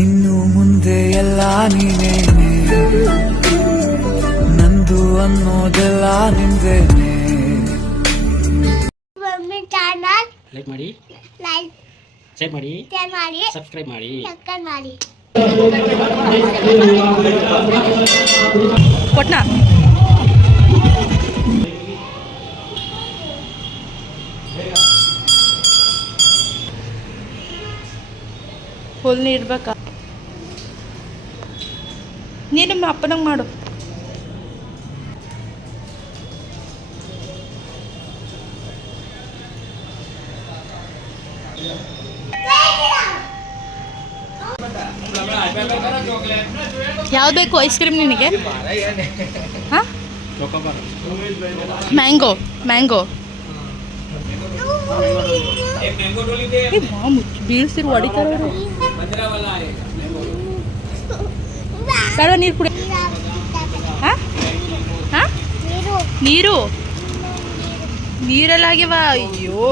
ಇನ್ನು ಮುಂದೆ ಎಲ್ಲ ನೀನೇನೆ, ನಂದು ಅನ್ನೋದೆಲ್ಲ ನಿಂದೇನೆ. ಚಾನಲ್ ಲೈಕ್ ಮಾಡಿ, ಶೇರ್ ಮಾಡಿ, ಸಬ್ಸ್ಕ್ರೈಬ್ ಮಾಡಿ. ಕೊಟ್ನಾ ಫುಲ್ ನೀಡ್ಬೇಕಾ? ನೀನು ನಿಮ್ಮ ಅಪ್ಪನಂಗೆ ಮಾಡು. ಯಾವ್ದು ಬೇಕು ಐಸ್ ಕ್ರೀಮ್ ನಿನಗೆ? ಹಾಂ, ಮ್ಯಾಂಗೋ ಮ್ಯಾಂಗೋ ಬೀಳ್ಸಿರು ಹೊಡಿತಾರವರು. ಬೇಡ ನೀರು ಕುಡಿ. ಹಾಂ ಹಾಂ, ನೀರು ನೀರಲ್ಲಾಗ್ಯವ. ಅಯ್ಯೋ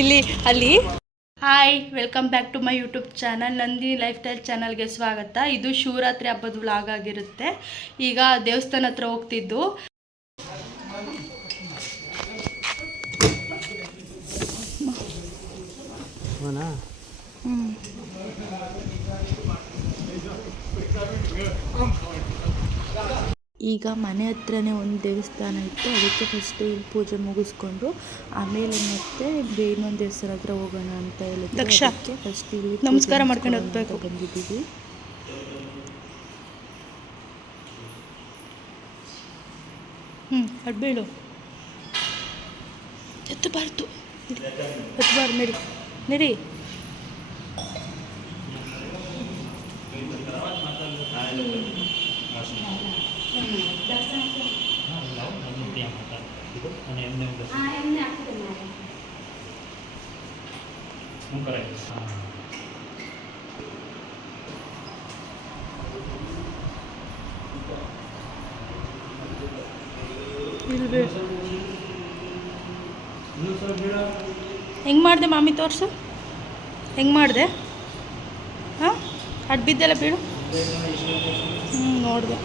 ಇಲ್ಲಿ ಅಲ್ಲಿ. Hi, welcome back to my YouTube channel, Nandini lifestyle ಚಾನಲ್ಗೆ ಸ್ವಾಗತ. ಇದು ಶಿವರಾತ್ರಿ ಹಬ್ಬದ ವ್ಲಾಗ್ ಆಗಿರುತ್ತೆ. ಈಗ ದೇವಸ್ಥಾನ ಹತ್ರ ಹೋಗ್ತಿದ್ದು. ಈಗ ಮನೆ ಹತ್ರನೇ ಒಂದು ದೇವಸ್ಥಾನ ಇತ್ತು, ಅದಕ್ಕೆ ಫಸ್ಟ್ ಇಲ್ಲಿ ಪೂಜೆ ಮುಗಿಸ್ಕೊಂಡು ಆಮೇಲೆ ಮತ್ತೆ ಇನ್ನೊಂದು ದೇವಸ್ಥಾನ ಹತ್ರ ಹೋಗೋಣ ಅಂತ ಹೇಳಿದ್ರೆ ಫಸ್ಟ್ ಇಲ್ಲಿ ನಮಸ್ಕಾರ ಮಾಡ್ಕೊಂಡು ಹೋಗ್ಬೇಕು ಬಂದಿದ್ದೀವಿ. ಅಡ್ಬೇಳು ಎತ್ತಬಾರ್ದು, ಎತ್ತಬಾರ್ದು, ನಡಿ ನಡಿ. ಹೆಂಗೆ ಮಾಡಿದೆ ಮಾಮಿ? ತೋರಿಸು ಹೆಂಗೆ ಮಾಡಿದೆ. ಹಾಂ, ಅಡ್ ಬಿದ್ದೆಲ್ಲ ಬೀಳು. ನೋಡಿದೆ.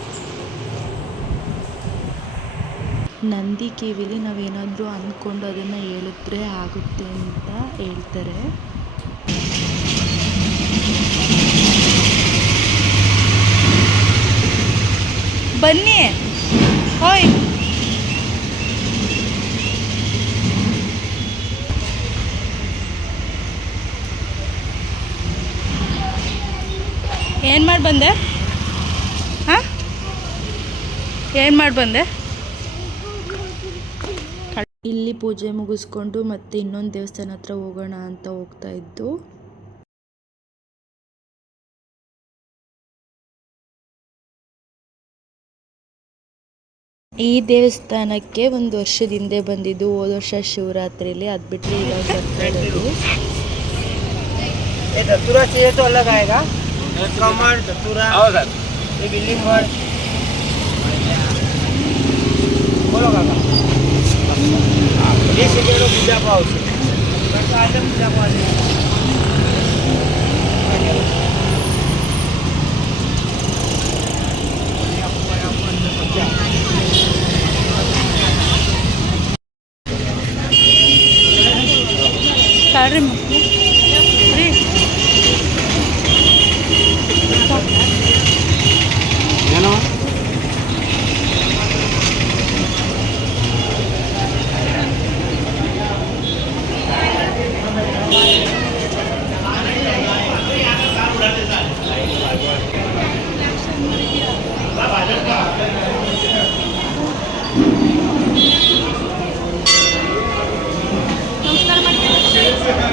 ನಂದಿ ಕಿವಿಲಿ ನಾವೇನಾದರೂ ಅಂದ್ಕೊಂಡು ಅದನ್ನು ಹೇಳಿದ್ರೆ ಆಗುತ್ತೆ ಅಂತ ಹೇಳ್ತಾರೆ. ಬನ್ನಿ ಹೋಯ್. ಏನು ಮಾಡಿ ಬಂದೆ? ಹಾಂ, ಏನು ಮಾಡಿ ಬಂದೆ? ಇಲ್ಲಿ ಪೂಜೆ ಮುಗಿಸ್ಕೊಂಡು ಮತ್ತೆ ಇನ್ನೊಂದು ದೇವಸ್ಥಾನ ಹತ್ರ ಹೋಗೋಣ ಅಂತ ಹೋಗ್ತಾ ಇದ್ದು. ಈ ದೇವಸ್ಥಾನಕ್ಕೆ ಒಂದು ವರ್ಷದ ಹಿಂದೆ ಬಂದಿದ್ದು, ಹೋದ ವರ್ಷ ಶಿವರಾತ್ರಿಲಿ. ಅದು ಬಿಟ್ಟರೆ ಇವಾಗ ಸಾರಿ ರೀ. ಏನೋ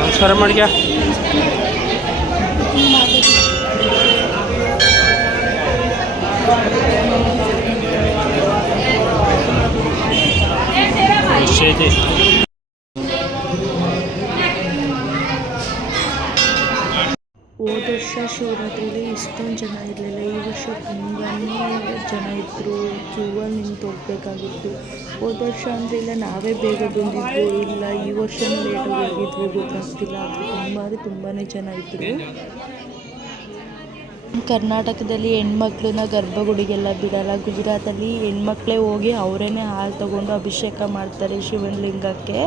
ನಮಸ್ಕಾರ ಮಾಡ್ಕ್ಯಾ. ಹೋದ ವರ್ಷ ಶಿವರಾತ್ರಿಲಿ ಇಷ್ಟೊಂದು ಜನ ಇರಲಿಲ್ಲ. ಈ ವರ್ಷ ತುಂಬಾ ಜನ ಇದ್ದರು. ಕ್ಯೂವಲ್ಲಿ ನಿಂತು ಹೋಗ್ಬೇಕಾಗಿತ್ತು. ಹೋದ ವರ್ಷ ಅಂದರೆ ಇಲ್ಲ ನಾವೇ ಬೇಗ ಬಂದಿದ್ವು, ಇಲ್ಲ ಈ ವರ್ಷನೂ ಲೇಟಾಗಿ ಹೋಗಿದ್ವಿ, ಗೊತ್ತಾಗ್ತಿಲ್ಲ. ಆದರೆ ತುಂಬಾ ಜನ ಇದ್ದರು. ಕರ್ನಾಟಕದಲ್ಲಿ ಹೆಣ್ಮಕ್ಳನ್ನ ಗರ್ಭಗುಡಿಗೆಲ್ಲ ಬಿಡಲ್ಲ. ಗುಜರಾತಲ್ಲಿ ಹೆಣ್ಮಕ್ಳೇ ಹೋಗಿ ಅವರೇನೆ ಹಾಲು ತಗೊಂಡು ಅಭಿಷೇಕ ಮಾಡ್ತಾರೆ ಶಿವನ ಲಿಂಗಕ್ಕೆ.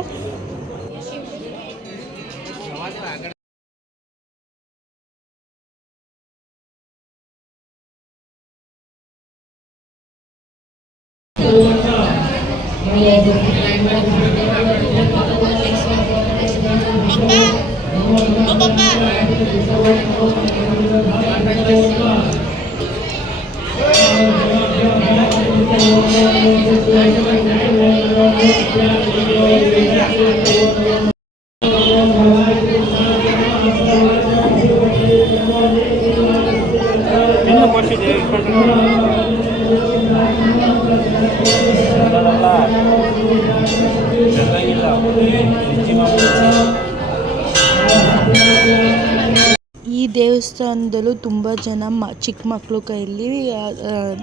ಈ ದೇವಸ್ಥಾನದಲ್ಲೂ ತುಂಬ ಜನ ಚಿಕ್ಕ ಮಕ್ಕಳು ಕೈಯಲ್ಲಿ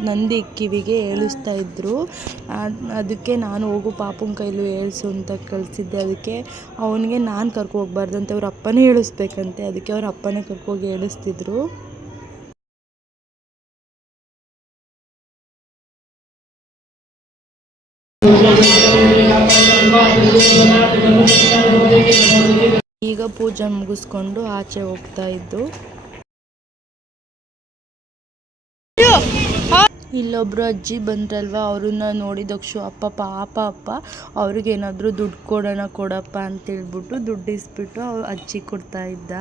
ನಂದಿ ಕಿವಿಗೆ ಏಳಿಸ್ತಾ ಇದ್ರು. ಅದಕ್ಕೆ ನಾನು ಹೋಗು ಪಾಪುನ ಕೈಲೂ ಏಳಿಸು ಅಂತ ಕಳಿಸಿದ್ದೆ. ಅದಕ್ಕೆ ಅವನಿಗೆ ನಾನು ಕರ್ಕೊ ಹೋಗ್ಬಾರ್ದಂತೆ, ಅವ್ರ ಅಪ್ಪನೇ ಏಳಿಸ್ಬೇಕಂತೆ. ಅದಕ್ಕೆ ಅವ್ರ ಅಪ್ಪನೇ ಕರ್ಕೋಗಿ ಏಳಿಸ್ತಿದ್ರು. ಈಗ ಪೂಜೆ ಮುಗಿಸ್ಕೊಂಡು ಆಚೆ ಹೋಗ್ತಾ ಇದ್ದು. ಇಲ್ಲೊಬ್ರು ಅಜ್ಜಿ ಬಂದ್ರಲ್ವ, ಅವ್ರನ್ನ ನೋಡಿದಕ್ಷು ಅಪ್ಪ ಅವ್ರಿಗೇನಾದರೂ ದುಡ್ಡು ಕೊಡಪ್ಪ ಅಂತೇಳ್ಬಿಟ್ಟು ದುಡ್ಡು ಇಸ್ಬಿಟ್ಟು ಅಜ್ಜಿ ಕೊಡ್ತಾ ಇದ್ದ.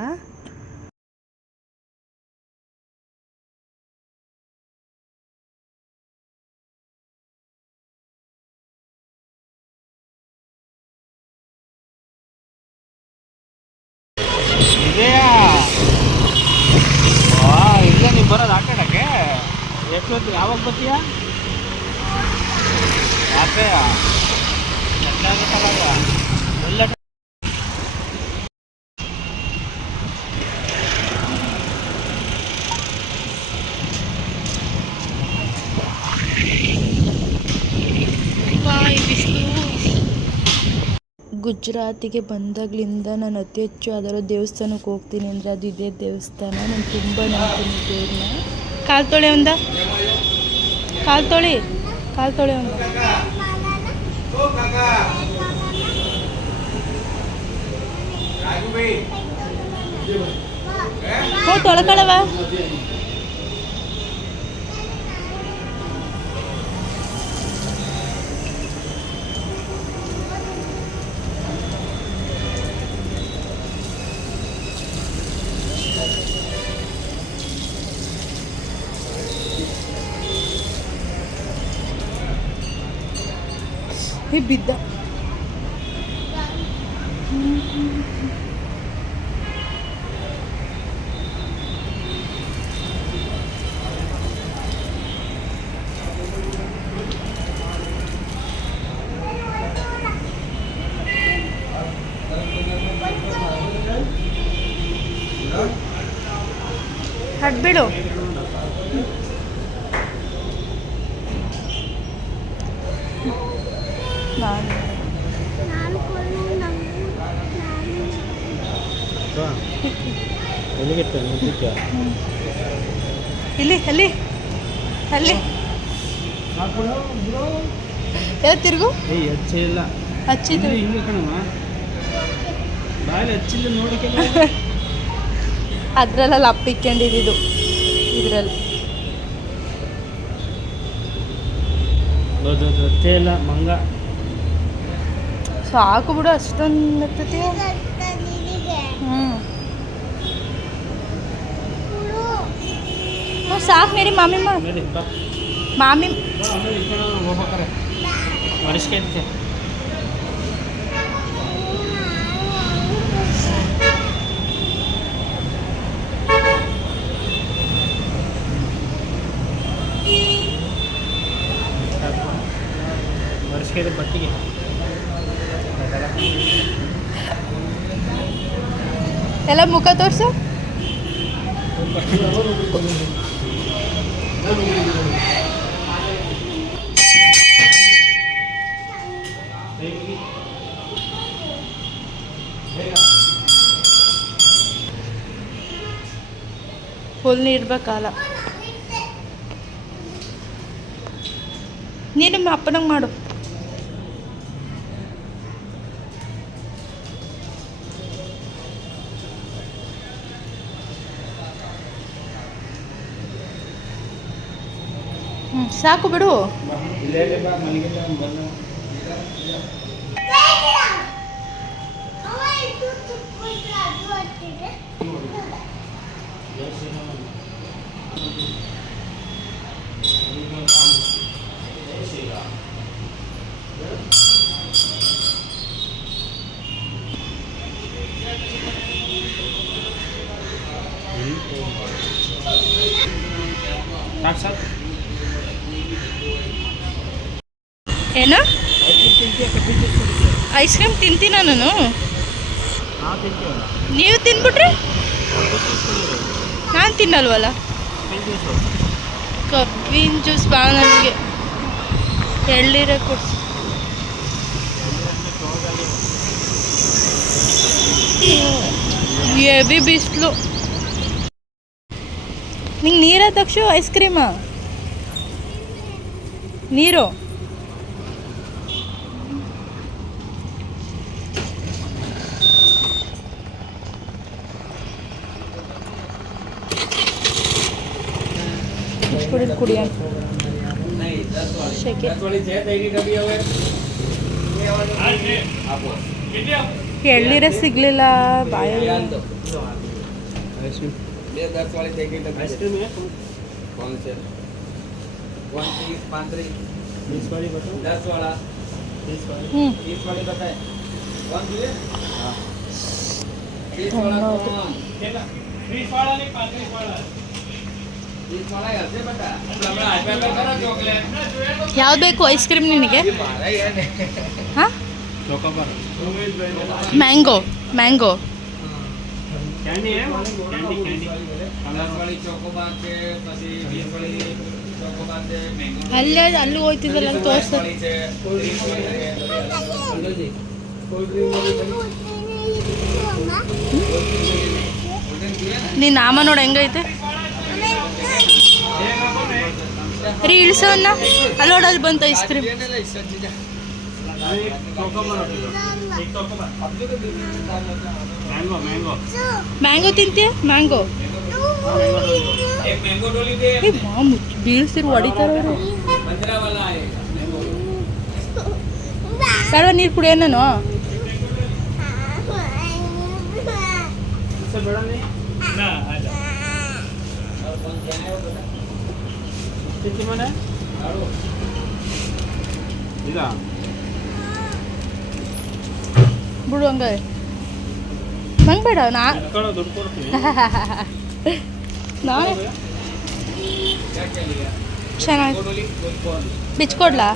ಇಲ್ಲ ನೀವು ಬರೋದು ಆಟಾಡಕ್ಕೆ ಎಷ್ಟೊತ್ತು ಯಾವಾಗ ಬರ್ತೀಯ? ಯಾಕೆ ಎಲ್ಲ ಗುಜರಾತಿಗೆ ಬಂದಾಗಲಿಂದ ನಾನು ಅತಿ ಹೆಚ್ಚು ಅದರ ದೇವಸ್ಥಾನಕ್ಕೆ ಹೋಗ್ತೀನಿ ಅಂದರೆ ಅದು ಇದೇ ದೇವಸ್ಥಾನ. ನಾನು ತುಂಬ ನಂಬ್ತೀನಿ ದೇವ್ರನ್ನ. ಕಾಲು ತೊಳೆ ತೊಳ್ಕೊಳವ. ಬಿದ್ದ ಹಟ್ಬಿಡು. ಇಲ್ಲಿ ಅಲ್ಲಿ ಅಲ್ಲಿ ಎಲ್ಲ ತಿರುಗು. ಹಚ್ಚಿದ್ದು ಅದ್ರಲ್ಲ ಅಪ್ಪಿಕೊಂಡಿದ್ದು ಇದ್ರಲ್ಲಿ ಮಂಗ ಸಾಕು ಬಿಡು, ಅಷ್ಟೊಂದು ಇರ್ತೈತಿ. ಸಾಕು ಮೇರಿ ಮಾಮಿ ಬಟ್ಟಿಗೆ ಎಲ್ಲ ಮುಖ ತೋರ್ಸು. ಫುಲ್ ಇರ್ಬೇಕಲ್ಲ. ನೀನು ನಿಮ್ಮ ಅಪ್ಪನಂಗೆ ಮಾಡು. ಸಾಕು ಬಿಡು. ಏನು ಐಸ್ ಕ್ರೀಮ್ ತಿಂತೀನ ನಾನು? ನೀವು ತಿನ್ಬಿಟ್ರೆ ನಾನು ತಿನ್ನಲ್ವಲ್ಲ. ಕಬ್ಬಿನ ಜ್ಯೂಸ್ ಬಾ, ನನಗೆ ಎಳ್ಳೀರೆ ಕೊಡ್ಸಿ. ಹೆವಿ ಬಿಸಿಲು. ನಿಂಗೆ ನೀರ ತಕ್ಷು ಐಸ್ ಕ್ರೀಮಾ? ನೀರು ಕುಡಿಯ ಎಳ್ಳೀರ ಸಿಗ್ಲಿಲ್ಲ ಬಾಯಲ್ಲಿ. ಯಾವ್ದು ಬೇಕು ಐಸ್ ಕ್ರೀಮ್ ನಿನಗೆ? ಹಾಂ, ಮ್ಯಾಂಗೋ ಮ್ಯಾಂಗೋ ಅಲ್ಲಿ ಹೋಯ್ತಿದ್ದಲ್ಲ ತೋರ್ಸ. ನೀನು ನಾಮ ನೋಡು ಹೆಂಗೈತೆ ರೀ. ಇಳಿಸೋನ್ನ ಅಲ್ಲಿ ನೋಡೋದು ಬಂತು ಐಸ್ ಕ್ರೀಮ್. ಮ್ಯಾಂಗೋ ತಿಂತೀಯ? ಮ್ಯಾಂಗೋ ಬೀಳ್ಸಿರು ಹೊಡಿತಾರವರು. ಬೇಡ, ನೀರು ಕುಡಿಯೋ ನಾನು. ಬಿಡು ಹಂಗ ನಂಗೆ ಬೇಡ. ನಾನು ಚೆನ್ನಾಗಿ ಬಿಚ್ಕೊಡ್ಲಾ?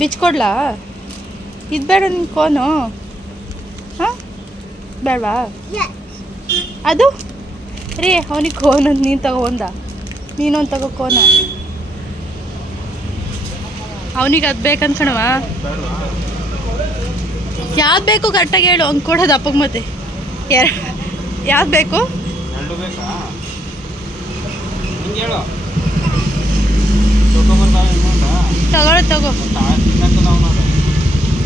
ಬಿಚ್ಕೊಡ್ಲಾ? ಇದು ಬೇಡ ನಿಂಗೆ ಕೋನು? ಹಾಂ, ಬೇಡವಾ ಅದು? ರೀ ಅವನಿಗೆ ಕೋನ್ ಅಂತ ನೀನು ತಗೊಂಡ, ನೀನೊಂದು ತಗೋ ಕೋನ. ಅವನಿಗೆ ಅದು ಬೇಕನ್ಕಣವ. ಯಾವ್ದು ಬೇಕು ಕರೆಕ್ಟಾಗಿ ಹೇಳು, ಹಂಗೆ ಕೊಡೋದು ಅಪ್ಪಗೆ. ಮತ್ತೆ ಯಾವ್ದು ಬೇಕು? ತಗೋ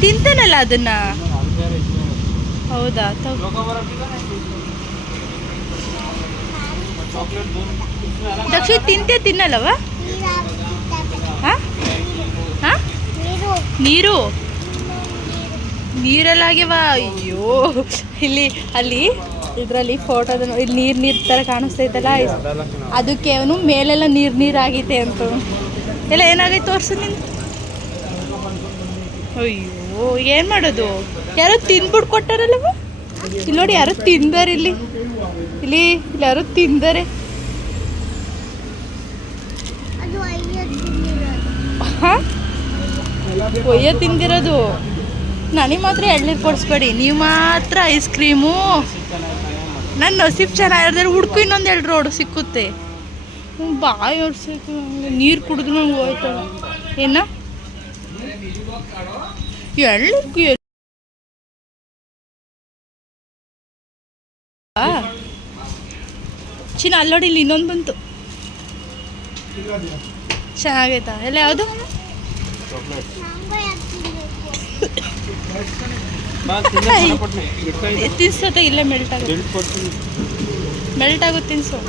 ತಿಂತಾನಲ್ಲ ಅದನ್ನ. ಹೌದಾ? ದಕ್ಷಿ ತಿನ್ನಲ್ಲವ? ಹಾಂ ಹಾಂ, ನೀರು ನೀರಲ್ಲಾಗ್ಯವ. ಅಯ್ಯೋ, ಅಲ್ಲಿ ಇದರಲ್ಲಿ ಫೋಟೋದ ಇಲ್ಲಿ ನೀರು ಥರ ಕಾಣಿಸ್ತೈತಲ್ಲ, ಅದಕ್ಕೆ ಅವನು ಮೇಲೆಲ್ಲ ನೀರಾಗೈತೆ ಅಂತ. ಎಲ್ಲ ಏನಾಗೈತೆ ತೋರಿಸು ನೀನು. ಅಯ್ಯೋ, ಏನು ಮಾಡೋದು? ಯಾರೋ ತಿಂದ್ಬಿಟ್ಟು ಕೊಟ್ಟಾರಲ್ಲವ. ಇಲ್ಲಿ ನೋಡಿ, ಯಾರೋ ತಿಂದಾರೆ. ಇಲ್ಲಿ ಯಾರೋ ತಿಂದಾರೆ. ಹಾಂ, ಒಯ್ಯ ತಿಂದಿರೋದು. ನನಗೆ ಮಾತ್ರ ಎಳ್ನೀರು ಕೊಡಿಸ್ಬೇಡಿ, ನೀವು ಮಾತ್ರ ಐಸ್ ಕ್ರೀಮು. ನನ್ನ ನಸೀಬ್ ಚೆನ್ನಾಗಿರ್ತಾರೆ, ಹುಡ್ಕು ಇನ್ನೊಂದು 2 ರೋಡು ಸಿಕ್ಕುತ್ತೆ. ಬಾಯಿ ಹೊರ್ಸಕ್ಕೆ ನೀರು ಕುಡಿದ್ರು ನಂಗೆ ಹೋಯ್ತಲ್ಲ. ಏನ ಎಳ್ನೀರು ಚಿನ್ನ ಅಲ್ಲೋಡಿ ಇಲ್ಲಿ ಇನ್ನೊಂದು ಬಂತು ಚೆನ್ನಾಗೈತಾ ಎಲ್ಲ ಯಾವುದು ತಿನ್ಸತ್ತೆ ಇಲ್ಲೇ ಮೆಲ್ಟ್ ಆಗುತ್ತೆ ತಿನ್ಸು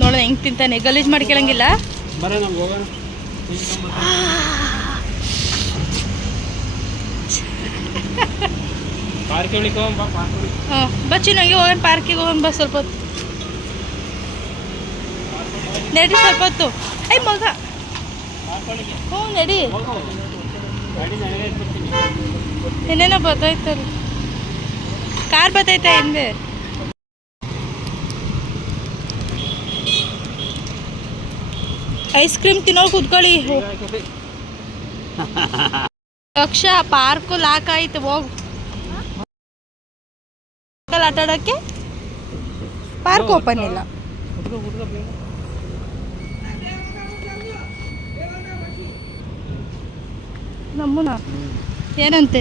ನೋಡೋಣ ಹೆಂಗೆ ತಿಂತಾನೆ ಗಲೀಜು ಮಾಡ್ಕೊಳಂಗಿಲ್ಲ ಹಾಂ ಬಚ್ಚಿ ನನಗೆ ಹೋಗೋಣ ಪಾರ್ಕಿಗೆ ಹೋಗೋಣ ಬಾ ಸ್ವಲ್ಪ ಹೊತ್ತು ನಡಿ ಸ್ವಲ್ಪ ಹೊತ್ತು ಐ ಮಗ ಹ್ಞೂ ನಡಿ ಏನೇನೋ ಬರ್ತೈತಲ್ಲ ಕಾರ್ ಬರ್ತೈತೆ ಹಿಂದೆ ಐಸ್ ಕ್ರೀಮ್ ತಿನ್ನೋರು ಕೂತ್ಕೊಳ್ಳಿ ಲಕ್ಷ ಪಾರ್ಕು ಲಾಕ್ ಆಯ್ತು ಹೋಗು ಆಟ ಆಡೋಕ್ಕೆ ಪಾರ್ಕ್ ಓಪನ್ ಇಲ್ಲ ನಮ್ಮನ ಏನಂತೆ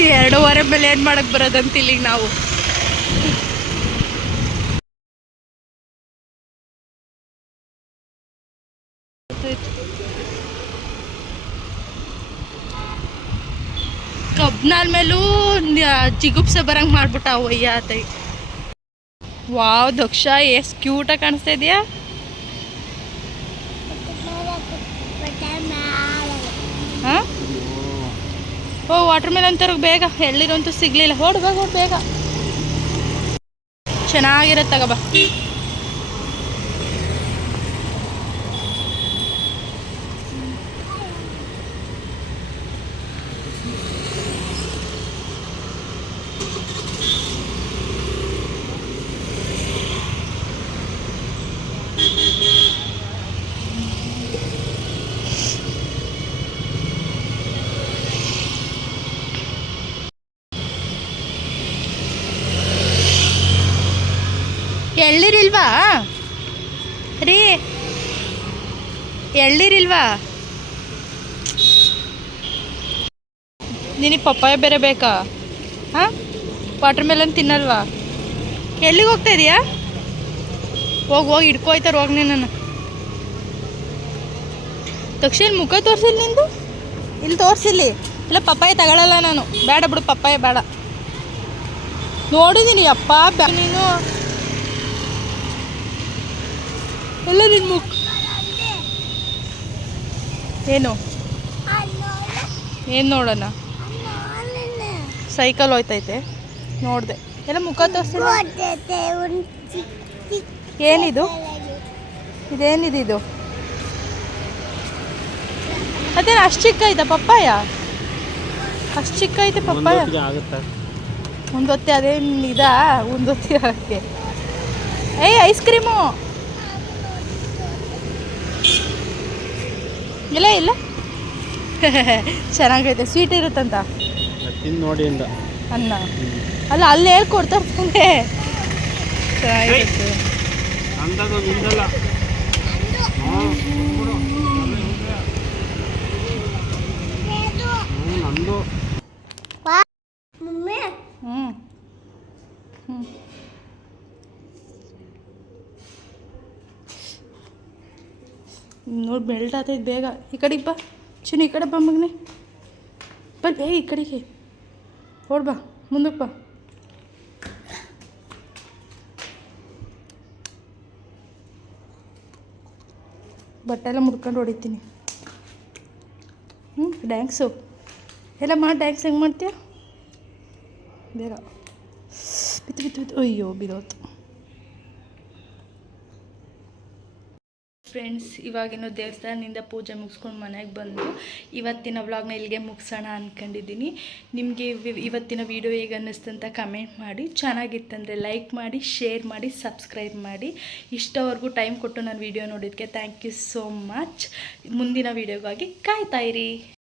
2:30 ಮೇಲೆ ಏನು ಮಾಡಕ್ಕೆ ಬರೋದಂತ ಇಲ್ಲಿಗೆ ನಾವು ಕಬ್ನಾಲ್ ಮೇಲೂ ಜಿಗುಪ್ಸೆ ಬರಂಗೆ ಮಾಡ್ಬಿಟ್ಟ ಅವಯ್ಯ ಆತೈ ವಾವ್ ದಕ್ಷ ಎಷ್ಟು ಕ್ಯೂಟಾಗಿ ಕಾಣಿಸ್ತಾ ಇದೆಯಾ ಹಾಂ ಓ ವಾಟರ್ ಮೆಲನ್ ತರಗೆ ಬೇಗ ಎಳ್ಳಿರಂತೂ ಸಿಗಲಿಲ್ಲ ಹೊಡು ಬೇಗ ಚೆನ್ನಾಗಿರುತ್ತೆ ತಗೋಬಾ ಎಳ್ಳಿರಿಲ್ವಾ ರೀ ಎಳ್ಳಿರಿಲ್ವಾ ನಿನಗೆ ಪಪ್ಪಾಯ ಬೇರೆ ಬೇಕಾ ಹಾಂ ವಾಟರ್ ಮೆಲನ್ ತಿನ್ನಲ್ವಾ ಎಲ್ಲಿಗೆ ಹೋಗ್ತಾ ಇದೀಯಾ ಹೋಗಿ ಹಿಡ್ಕೋಯ್ತಾರೆ ಹೋಗಿ ನನ್ನ ತಕ್ಷಣ ಮುಖ ತೋರಿಸಿಲ್ಲ ನಿಂದು ಇಲ್ಲಿ ತೋರಿಸಿಲ್ಲಿ ಇಲ್ಲ ಪಪ್ಪಾಯ ತಗೊಳ್ಳಲ್ಲ ನಾನು ಬೇಡ ಬಿಡು ಪಪ್ಪಾಯ ಬೇಡ ನೋಡಿದ್ದೀನಿ ಅಪ್ಪ ನೀನು ಎಲ್ಲ ನಿನ್ನ ಮುಖ ಏನು ನೋಡೋಣ ಸೈಕಲ್ ಹೋಯ್ತೈತೆ ನೋಡಿದೆ ಎಲ್ಲ ಮುಖ ತೋರಿಸಿಲ್ಲ ಏನಿದು ಇದೇನಿದು ಅದೇನು ಅಷ್ಟು ಚಿಕ್ಕ ಐತಾ ಪಪ್ಪಾಯ ಅಷ್ಟು ಚಿಕ್ಕ ಐತೆ ಪಪ್ಪಾಯ ಒಂದೊತ್ತೆ ಅದೇನು ಇದಾ ಒಂದೊತ್ತಿ ಹಾಕಿ ಐಸ್ ಕ್ರೀಮು ಇಲ್ಲ ಚೆನ್ನಾಗೈತೆ ಸ್ವೀಟ್ ಇರುತ್ತಂತ ನೋಡಿ ಅನ್ನ ಅಲ್ಲ ಅಲ್ಲಿ ಹೇಳ್ಕೊಡ್ತಾರೆ ಚೆನ್ನಾಗಿರುತ್ತೆ ನೋಡಿ ಮೆಲ್ಟ್ ಆಗ್ತೈತೆ ಬೇಗ ಈ ಕಡೆಗೆ ಬಾ ಚಿನ್ನ ಈ ಕಡೆ ಬಾ ಮಗನೇ ಬಾ ಬೇಗ ಈ ಕಡೆಗೆ ಹೊಡ್ ಬಾ ಮುಂದಕ್ಕೆ ಬಾ ಬಟ್ಟೆ ಎಲ್ಲ ಮುಡ್ಕೊಂಡು ಹೊಡಿತೀನಿ ಡ್ಯಾನ್ಸು ಎಲ್ಲ ಮಾಡಿ ಡ್ಯಾನ್ಸ್ ಹೆಂಗೆ ಮಾಡ್ತೀಯ ಬೇಗ ಬಿತ್ತು ಅಯ್ಯೋ ಬಿದೋತು ಫ್ರೆಂಡ್ಸ್ ಇವಾಗಿನ ದೇವಸ್ಥಾನದಿಂದ ಪೂಜೆ ಮುಗಿಸ್ಕೊಂಡು ಮನೆಗೆ ಬಂದು ಇವತ್ತಿನ ವ್ಲಾಗ್ನ ಇಲ್ಲಿಗೆ ಮುಗಿಸೋಣ ಅಂದ್ಕೊಂಡಿದ್ದೀನಿ ನಿಮಗೆ ಇವತ್ತಿನ ವಿಡಿಯೋ ಹೇಗೆ ಅನ್ನಿಸ್ತು ಅಂತ ಕಮೆಂಟ್ ಮಾಡಿ ಚೆನ್ನಾಗಿತ್ತಂದರೆ ಲೈಕ್ ಮಾಡಿ ಶೇರ್ ಮಾಡಿ ಸಬ್ಸ್ಕ್ರೈಬ್ ಮಾಡಿ ಇಷ್ಟವರೆಗೂ ಟೈಮ್ ಕೊಟ್ಟು ನಾನು ವಿಡಿಯೋ ನೋಡಿದ್ದಕ್ಕೆ ಥ್ಯಾಂಕ್ ಯು ಸೋ ಮಚ್ ಮುಂದಿನ ವಿಡಿಯೋಗಾಗಿ ಕಾಯ್ತಾಯಿರಿ.